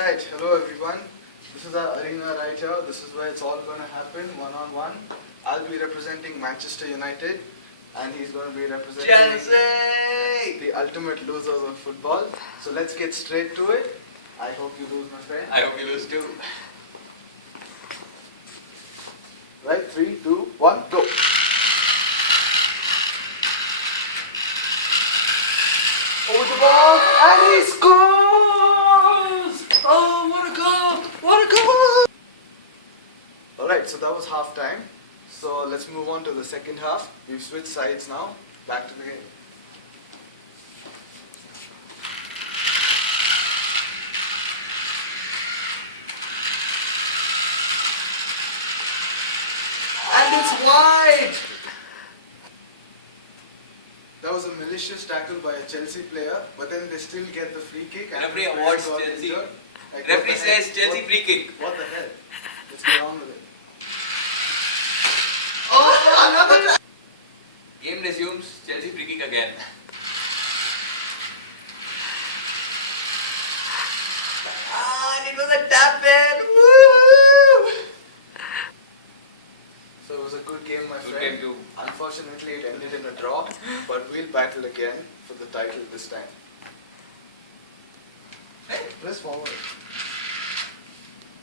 Alright, hello everyone. This is our arena right here. This is where it's all going to happen, one-on-one. I'll be representing Manchester United and he's going to be representing Chelsea! the ultimate losers of football. So let's get straight to it. I hope you lose, my friend. I hope you lose too. Right, 3, 2, 1, go! Over the ball, and he scores! Oh, what a goal! What a goal! Alright, so that was half time. So let's move on to the second half. We've switched sides now. Back to the game. And it's wide! That was a malicious tackle by a Chelsea player, but then they still get the free kick. And Referee the player awards got Chelsea. injured. Like, Referee what the heck? says Chelsea free kick. What the hell? Let's get on with it. Oh, another! Game resumes. Chelsea free kick again. And it was a tap in. Woo! So it was a good game, my Good friend. game too. Unfortunately, it ended in a draw, but we'll battle again for the title this time. Press forward.